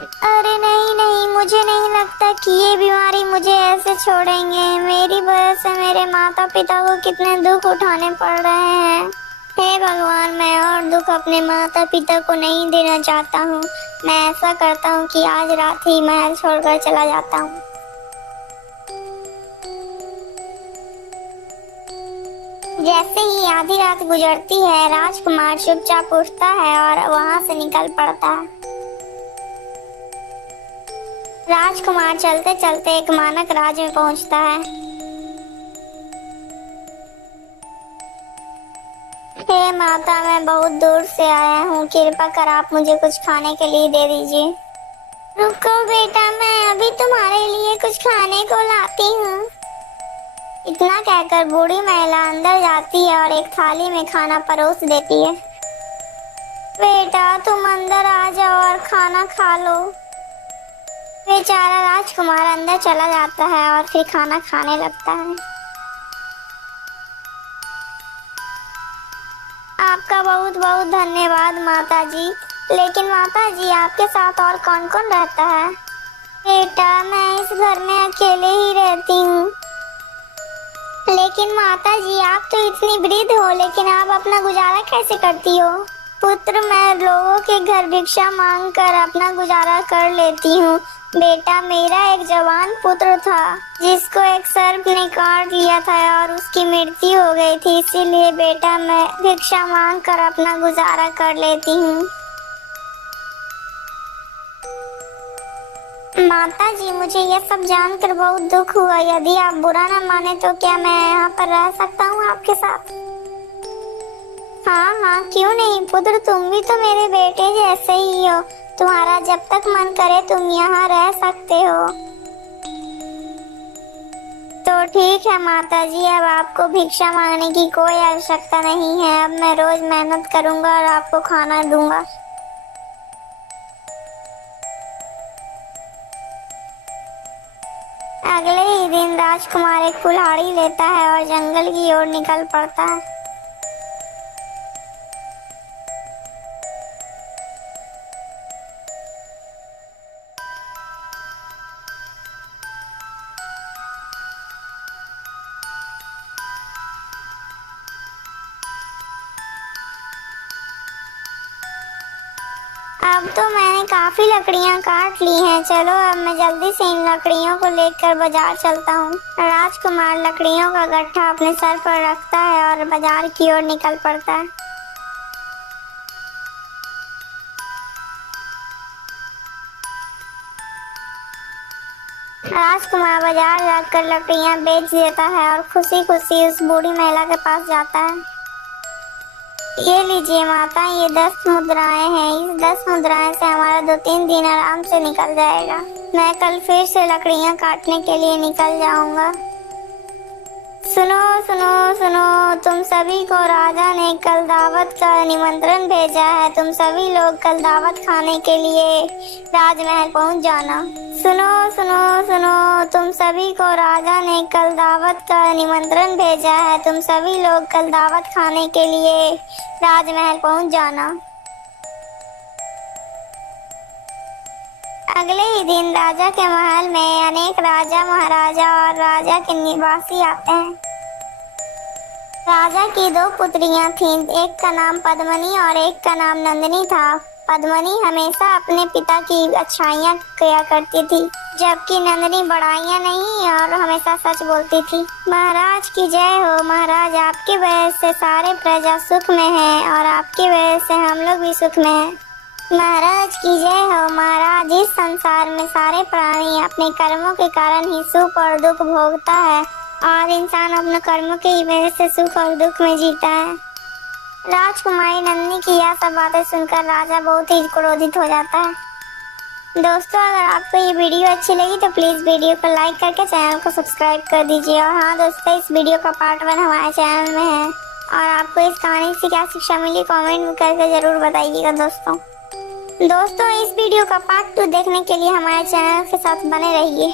अरे नहीं नहीं, मुझे नहीं लगता कि ये बीमारी मुझे ऐसे छोड़ेंगे। मेरी वजह से मेरे माता पिता को कितने दुख उठाने पड़ रहे हैं। हे भगवान, मैं और दुख अपने माता पिता को नहीं देना चाहता हूँ। मैं ऐसा करता हूँ कि आज रात ही महल छोड़कर चला जाता हूँ। जैसे ही आधी रात गुजरती है, राजकुमार चुपचाप उठता है और वहां से निकल पड़ता है। राजकुमार चलते चलते एक मानक राज में पहुंचता है। हे माता, मैं बहुत दूर से आया हूँ, कृपा कर आप मुझे कुछ खाने के लिए दे दीजिए। रुको बेटा, मैं अभी तुम्हारे लिए कुछ खाने को लाती हूँ। इतना कहकर बूढ़ी महिला अंदर जाती है और एक थाली में खाना परोस देती है। बेटा, तुम अंदर आ जाओ और खाना खा लो। बेचारा राजकुमार अंदर चला जाता है और फिर खाना खाने लगता है। आपका बहुत बहुत धन्यवाद माता जी। लेकिन माता जी, आपके साथ और कौन कौन रहता है? बेटा, मैं इस घर में अकेले ही रहती हूँ। लेकिन माता जी, आप तो इतनी वृद्ध हो, लेकिन आप अपना गुजारा कैसे करती हो? पुत्र, मैं लोगों के घर भिक्षा मांग कर अपना गुजारा कर लेती हूँ। बेटा, मेरा एक जवान पुत्र था जिसको एक सर्प ने काट लिया था और उसकी मृत्यु हो गई थी, इसीलिए बेटा मैं भिक्षा मांग कर अपना गुजारा कर लेती हूँ। माता जी, मुझे यह सब जानकर बहुत दुख हुआ। यदि आप बुरा न माने तो क्या मैं यहाँ पर रह सकता हूँ आपके साथ? हाँ हाँ, क्यों नहीं पुत्र, तुम भी तो मेरे बेटे जैसे ही हो। तुम्हारा जब तक मन करे तुम यहाँ रह सकते हो। तो ठीक है माता जी, अब आपको भिक्षा मांगने की कोई आवश्यकता नहीं है। अब मैं रोज मेहनत करूँगा और आपको खाना दूंगा। अगले ही दिन राजकुमार एक कुल्हाड़ी लेता है और जंगल की ओर निकल पड़ता है। अब तो मैंने काफी लकड़ियां काट ली हैं। चलो अब मैं जल्दी से इन लकड़ियों को लेकर बाजार चलता हूँ। राजकुमार लकड़ियों का गट्ठा अपने सर पर रखता है और बाजार की ओर निकल पड़ता है। राजकुमार बाजार जाकर लकड़ियां बेच देता है और खुशी खुशी उस बूढ़ी महिला के पास जाता है। ये लीजिए माता, ये 10 मुद्राएं हैं। इस 10 मुद्राएं से हमारा 2-3 दिन आराम से निकल जाएगा। मैं कल फिर से लकड़ियां काटने के लिए निकल जाऊंगा। सुनो सुनो सुनो, तुम सभी को राजा ने कल दावत का निमंत्रण भेजा है। तुम सभी लोग कल दावत खाने के लिए राजमहल पहुंच जाना। सुनो सुनो सुनो, तुम सभी को राजा ने कल दावत का निमंत्रण भेजा है। तुम सभी लोग कल दावत खाने के लिए राजमहल पहुंच जाना। अगले ही दिन राजा के महल में अनेक राजा महाराजा और राजा के निवासी आते हैं। राजा की 2 पुत्रियां थीं, एक का नाम पद्मनी और एक का नाम नंदिनी था। पद्मनी हमेशा अपने पिता की अच्छाइयाँ किया करती थी, जबकि नंदिनी बड़ाइयाँ नहीं और हमेशा सच बोलती थी। महाराज की जय हो महाराज, आपकी वजह से सारे प्रजा सुख में है और आपकी वजह से हम लोग भी सुख में हैं। महाराज की जय हो महाराज, इस संसार में सारे प्राणी अपने कर्मों के कारण ही सुख और दुख भोगता है और इंसान अपने कर्मों की ही वजह से सुख और दुख में जीता है। राजकुमारी नंदिनी की यह सब बातें सुनकर राजा बहुत ही क्रोधित हो जाता है। दोस्तों, अगर आपको ये वीडियो अच्छी लगी तो प्लीज़ वीडियो को लाइक करके चैनल को सब्सक्राइब कर दीजिए। और हाँ दोस्तों, इस वीडियो का पार्ट 1 हमारे चैनल में है और आपको इस कहानी से क्या शिक्षा मिली कमेंट में करके ज़रूर बताइएगा। दोस्तों, इस वीडियो का पार्ट 2 देखने के लिए हमारे चैनल के साथ बने रहिए।